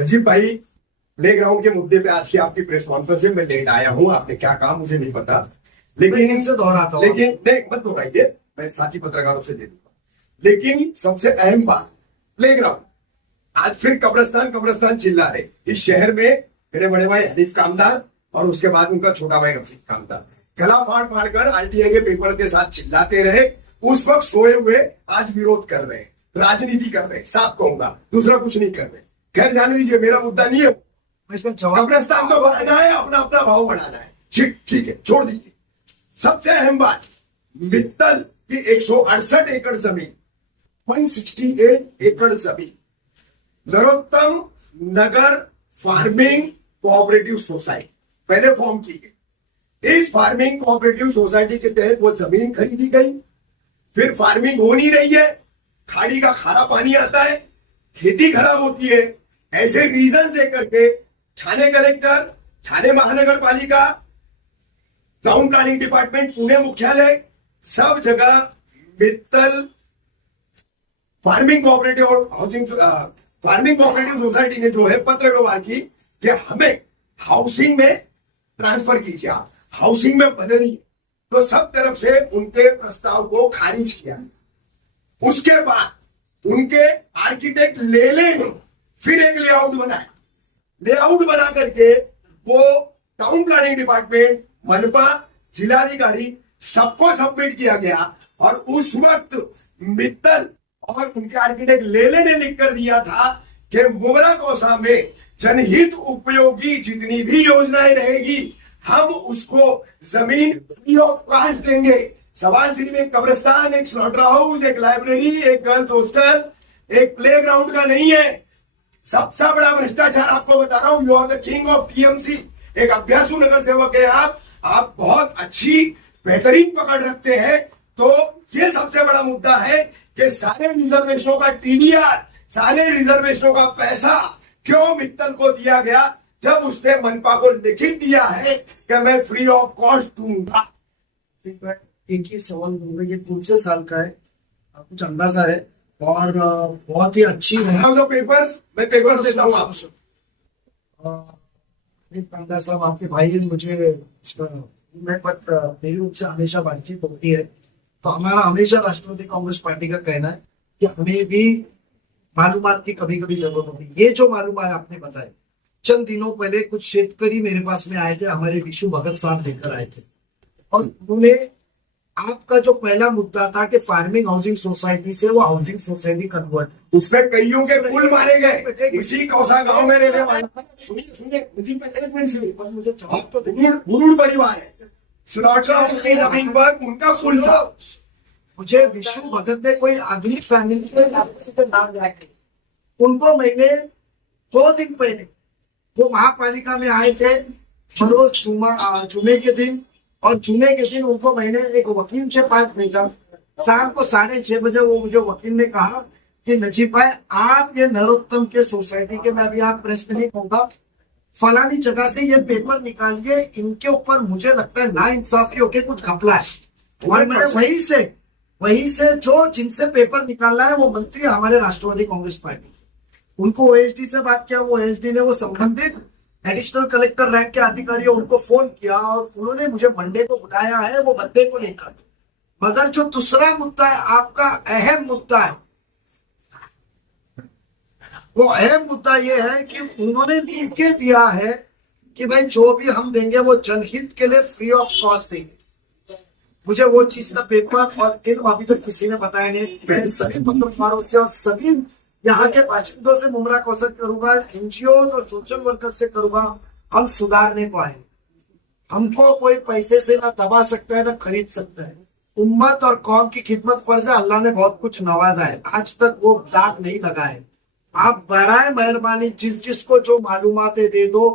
रजीव भाई, play ground के मुद्दे पे आज की आपकी प्रेस कॉन्फ्रेंस में मैं लेट आया हूँ। आपने क्या कहा मुझे नहीं पता, लेकिन इनसे दोहराता हूं। लेकिन नहीं, मत दोहराइए, मैं साथी पत्रकारों से ले लूंगा। लेकिन सबसे अहम बात, प्ले ग्राउंड आज फिर कब्रिस्तान कब्रिस्तान चिल्ला रहे। इस शहर में मेरे बड़े भाई हनीफ कामदार और उसके बाद उनका छोटा भाई रफीक कामदार गला फाड़ फाड़ कर आरटीआई के पेपर के साथ चिल्लाते रहे। उस वक्त सोए हुए आज विरोध कर रहे हैं, राजनीति कर रहे हैं, साफ कहूंगा, दूसरा कुछ नहीं कर रहे। खैर जाने दीजिए, मेरा मुद्दा नहीं है। इसका जवाब कब्रिस्तान तो बढ़ाना है, अपना अपना भाव बढ़ाना है। ठीक है, छोड़ दीजिए। सबसे अहम बात, मित्तल की 168 एकड़ जमीन, 168 एकड़ जमीन नरोत्तम नगर फार्मिंग कोऑपरेटिव सोसाइटी पहले फॉर्म की गई। इस फार्मिंग कोऑपरेटिव सोसाइटी के तहत वो जमीन खरीदी गई। फिर फार्मिंग हो नहीं रही है, खाड़ी का खारा पानी आता है, खेती खराब होती है। ऐसे रीजन दे करके थाने कलेक्टर, थाने महानगर पालिका, टाउन प्लानिंग डिपार्टमेंट, पुणे मुख्यालय, सब जगह मित्तल फार्मिंग कोऑपरेटिव और फार्मिंग कोऑपरेटिव सोसाइटी ने जो है पत्र व्यवहार की कि हमें हाउसिंग में ट्रांसफर कीजिए, आप हाउसिंग में बदलिए। तो सब तरफ से उनके प्रस्ताव को खारिज किया। उसके बाद उनके आर्किटेक्ट लेले ने फिर एक लेआउट बनाया। लेआउट बना करके वो टाउन प्लानिंग डिपार्टमेंट, मनपा, जिलाधिकारी सबको सबमिट किया गया। और उस वक्त मित्तल और उनके आर्किटेक्ट लेले ने लिख कर दिया था कि मुमरा कौसा में जनहित उपयोगी जितनी भी योजनाएं रहेगी हम उसको जमीन फ्री ऑफ कॉस्ट देंगे। सवाल सिर्फ एक कब्रिस्तान, एक स्लॉटर हाउस, एक लाइब्रेरी, एक गर्ल्स हॉस्टल, एक प्ले ग्राउंड का नहीं है। सबसे बड़ा भ्रष्टाचार आपको बता रहा हूं, you are the king of TMC. एक अभ्यासु नगर सेवक है आप बहुत अच्छी बेहतरीन पकड़ रखते हैं। तो ये सबसे बड़ा मुद्दा है कि सारे रिजर्वेशनों का टीडीआर, सारे रिजर्वेशनों का पैसा क्यों मित्तल को दिया गया, जब उसने मनपा को लिखित दिया है कि मैं फ्री ऑफ कॉस्ट दूंगा। एक ही सवाल दूंगा, ये कौन से साल का है, कुछ अंदाजा है? और बहुत ही अच्छी है। पेपर्स, मैं पेपर्स देता हूँ आपसे। कामदार साहब, आपके भाई ने मुझे मेरी उनसे हमेशा बातचीत होती है। तो हमारा हमेशा राष्ट्रवादी कांग्रेस पार्टी का कहना है कि हमें भी मालूमात की कभी कभी जरूरत होती है। ये जो मालूमात आपने बताया, चंद दिनों पहले कुछ शेतकरी मेरे पास में आए थे, हमारे विशु भगत साहब लेकर आए थे। और उन्होंने आपका जो पहला मुद्दा था कि फार्मिंग हाउसिंग सोसाइटी से वो हाउसिंग सोसाइटी कन्वर्ट, उसमें कईयों के कुल मारे गए। इसी कौसा गांव में रहने वाला, सुनिए मुझे जवाब तो बुरुड़ परिवार है, स्लॉटर हाउस की जमीन पर उनका कुल था। मुझे विशु भगत ने कोई अगली फैमिली नाम दिया, उनको मैंने 2 दिन पहले वो महापालिका में आए थे, रोज जुमे के दिन, और जुमे के दिन उनको मैंने एक वकील के पास भेजा। शाम को 6:30 बजे वो मुझे वकील ने कहा कि नजीब भाई, आप ये नरोत्तम के सोसाइटी के, मैं अभी आप प्रेस में नहीं कहूंगा, फलानी जगह से ये पेपर निकालिए, इनके ऊपर मुझे लगता है नाइंसाफी होके कुछ घपला है। और मैंने वही से जो जिनसे पेपर निकालना है वो मंत्री हमारे राष्ट्रवादी कांग्रेस पार्टी, उनको ओएसडी से बात किया। वो ओएसडी ने वो संबंधित एडिशनल कलेक्टर रैंक के अधिकारी उनको फोन किया और उन्होंने मुझे मंडे को बुलाया है वो बंदे को लेकर। मगर जो दूसरा मुद्दा है, आपका अहम मुद्दा है, वो अहम मुद्दा ये है कि उन्होंने लिख दिया है कि भाई जो भी हम देंगे वो जनहित के लिए फ्री ऑफ कॉस्ट देंगे। मुझे वो चीज का पेपर और इन अभी तक किसी ने बताया नहीं। मैं सभी पत्रकारों से और सभी यहाँ के बाशिंदों से मुमरा कौशल करूंगा, एनजीओ और सोशल वर्कर से करूंगा, हम सुधारने को आए। हमको कोई पैसे से ना दबा सकता है ना खरीद सकता है। उम्मत और कौम की खिदमत फर्ज है, अल्लाह ने बहुत कुछ नवाजा है, आज तक वो दाग नहीं लगा है। आप बराए मेहरबानी जिसको जो मालूमातें दे दो,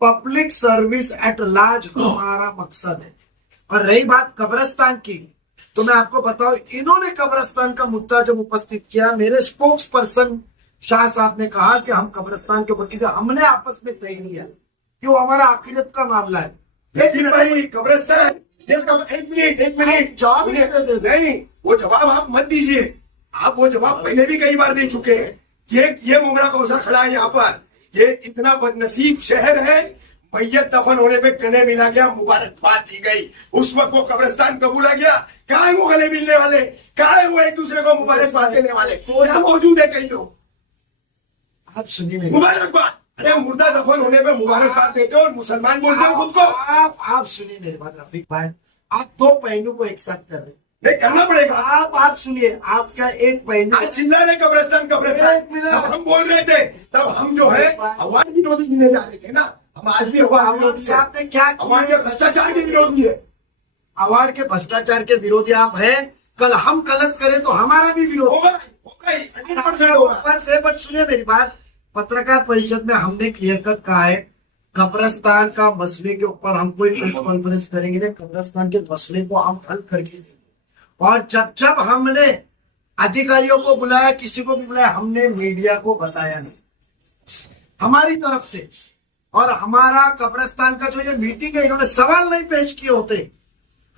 पब्लिक सर्विस एट लार्ज हमारा मकसद है। और रही बात कब्रिस्तान की, तो मैं आपको बताऊं, इन्होंने कब्रिस्तान का मुद्दा जब उपस्थित किया, मेरे स्पोक्स पर्सन शाह साहब ने कहा कि हम कब्रिस्तान के ऊपर, क्योंकि हमने आपस में तय किया कि वो हमारा आखिरत का मामला है। कब्रिस्तान, एक मिनट जवाब नहीं, वो जवाब आप मत दीजिए। आप वो जवाब पहले भी कई बार दे चुके हैं। ये मुमरा कौसा खड़ा है यहाँ पर, ये इतना बदनसीब शहर है, मैयत दफन होने पे गले मिला गया, मुबारकबाद दी गई, उस वक्त वो कब्रिस्तान कबूला गया। कहा है वो गले मिलने वाले, कहा है वो एक दूसरे को मुबारकबाद देने वाले? यहाँ मौजूद है कई लोग। आप सुनिए मेरी मुबारकबाद, अरे मुर्दा दफन होने पे मुबारकबाद देते हो और मुसलमान बोलते हो खुद को। आप सुनिए मेरी बात रफीक भाई, आप दो पहलू को एक साथ कर रहे हैं। नहीं करना पड़ेगा। आप सुनिए, आपका एक पहलू आज चिल्ला रहे कब्रिस्तान कब्रिस्तान। एक मिनट। जब हम बोल रहे थे तब हम जो है अवार्ड विरोधी गिने जा रहे थे ना, हम आज भी अवार्ड विरोधी हैं। आपने क्या अवार्ड के भ्रष्टाचार के विरोधी है। अवार्ड के भ्रष्टाचार के विरोधी आप हैं। कल हम गलत करें तो हमारा भी विरोध होगा 100% होगा। ऊपर से। बट सुनिए मेरी बात, पत्रकार परिषद में हमने क्लियर कट कहा है, कब्रिस्तान का मसले के ऊपर हम कोई प्रेस कॉन्फ्रेंस करेंगे नहीं, कब्रिस्तान के मसले को हम हल करके देंगे। और जब हमने अधिकारियों को बुलाया, किसी को भी बुलाया, हमने मीडिया को बताया नहीं हमारी तरफ से। और हमारा कब्रिस्तान का जो ये मीटिंग है, इन्होंने सवाल नहीं पेश किए होते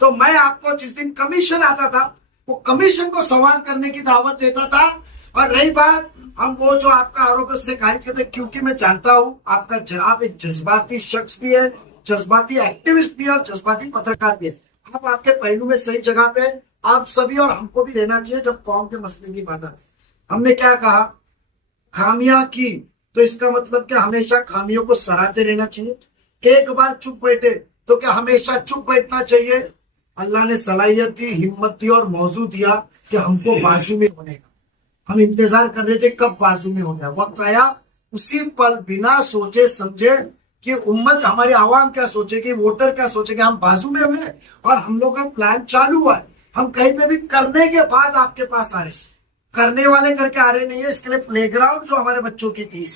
तो मैं आपको जिस दिन कमीशन आता था वो कमीशन को सवाल करने की दावत देता था। और रही बात, हम वो जो आपका आरोप है उससे खारिज करते, क्योंकि मैं जानता हूं आपका आप एक जज्बाती शख्स भी है, जज्बाती एक्टिविस्ट भी है और जज्बाती पत्रकार भी है। आप आपके पहलू में सही जगह पे, आप सभी और हमको भी रहना चाहिए जब कौम के मसले की बात आती। हमने क्या कहा, खामियां की तो इसका मतलब क्या हमेशा खामियों को सराहते रहना चाहिए? एक बार चुप बैठे तो क्या हमेशा चुप बैठना चाहिए? अल्लाह ने सलाहियत दी, हिम्मत दी और मौजू दिया कि हमको बाजू में होने का। हम इंतजार कर रहे थे कब बाजू में हो जाए, वक्त आया, उसी पल बिना सोचे समझे कि उम्मत हमारी आवाम क्या सोचेगी, वोटर क्या सोचेगी, हम बाजू में हुए और हम लोग का प्लान चालू हुआ है। हम कहीं पे भी करने के बाद आपके पास आ रहे, करने वाले करके आ रहे नहीं है। इसके लिए प्लेग्राउंड जो हमारे बच्चों की थी,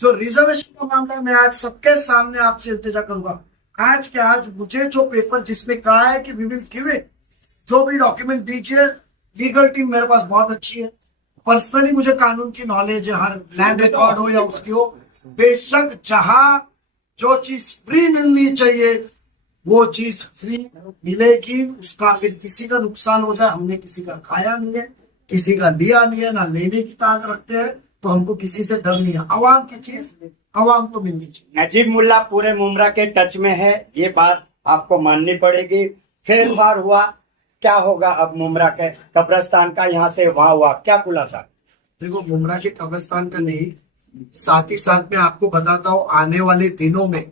जो रिजर्वेशन का मामला, मैं आज सबके सामने आपसे इल्तिजा करूंगा, आज के आज मुझे जो पेपर जिसमें कहा है कि वी विल गिव इट, जो भी डॉक्यूमेंट दीजिए, लीगल टीम मेरे पास बहुत अच्छी है, पर्सनली मुझे कानून की नॉलेज है, हर लैंड रिकॉर्ड हो या उसकी हो, बेशक जहां जो चीज फ्री मिलनी चाहिए वो चीज फ्री मिलेगी। उसका फिर किसी का नुकसान हो जाए, हमने किसी का खाया नहीं है, किसी का लिया नहीं है, ना लेने की ताकत रखते हैं, तो हमको किसी से डर नहीं है। अवाम की चीज अवाम को मिलनी चाहिए। नजीब मुल्ला पूरे मुमरा के टच में है, ये बात आपको माननी पड़ेगी। फेरफार हुआ, क्या होगा अब मुमरा के कब्रिस्तान का, यहाँ से वहां हुआ, क्या खुलासा? देखो, मुमरा के कब्रिस्तान का नहीं, साथ ही साथ में आपको बताता हूँ, आने वाले दिनों में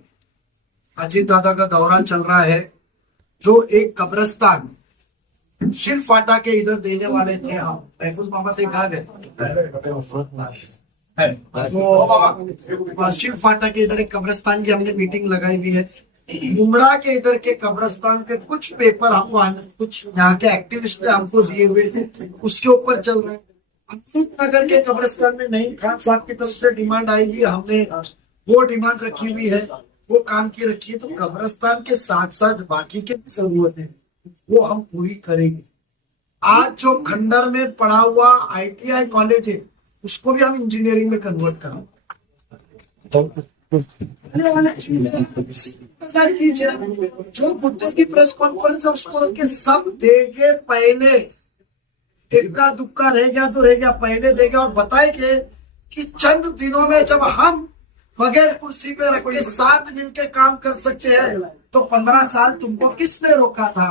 अजीत दादा का दौरा चल रहा है, जो एक कब्रिस्तान शिल फाटा के इधर देने वाले थे। हम महफूज मोहम्मद एक घर है, तो शिल फाटा के इधर एक कब्रिस्तान की हमने मीटिंग लगाई हुई है। मुमरा के इधर के कब्रिस्तान के कुछ पेपर हमको, कुछ यहाँ के एक्टिविस्ट ने हमको दिए हुए थे, उसके ऊपर चल रहे हैं। अमृत नगर के कब्रिस्तान में नईम खान साहब की तरफ से डिमांड आई हुई, हमने वो डिमांड रखी हुई है, वो काम की रखी है। तो कब्रिस्तान के साथ साथ बाकी के भी जरूरत है, वो हम पूरी करेंगे। आज जो खंडर में पड़ा हुआ ITI कॉलेज है, उसको भी हम इंजीनियरिंग में कन्वर्ट करेंगे। जो मुद्दे की प्रेस कॉन्फ्रेंस है उसको रख के सब देंगे, पहले इक्का दुक्का रह गया तो रह गया, पहले देंगे और बताएंगे कि चंद दिनों में जब हम बगैर कुर्सी पे रख के साथ मिलके काम कर सकते हैं तो 15 साल तुमको किसने रोका था?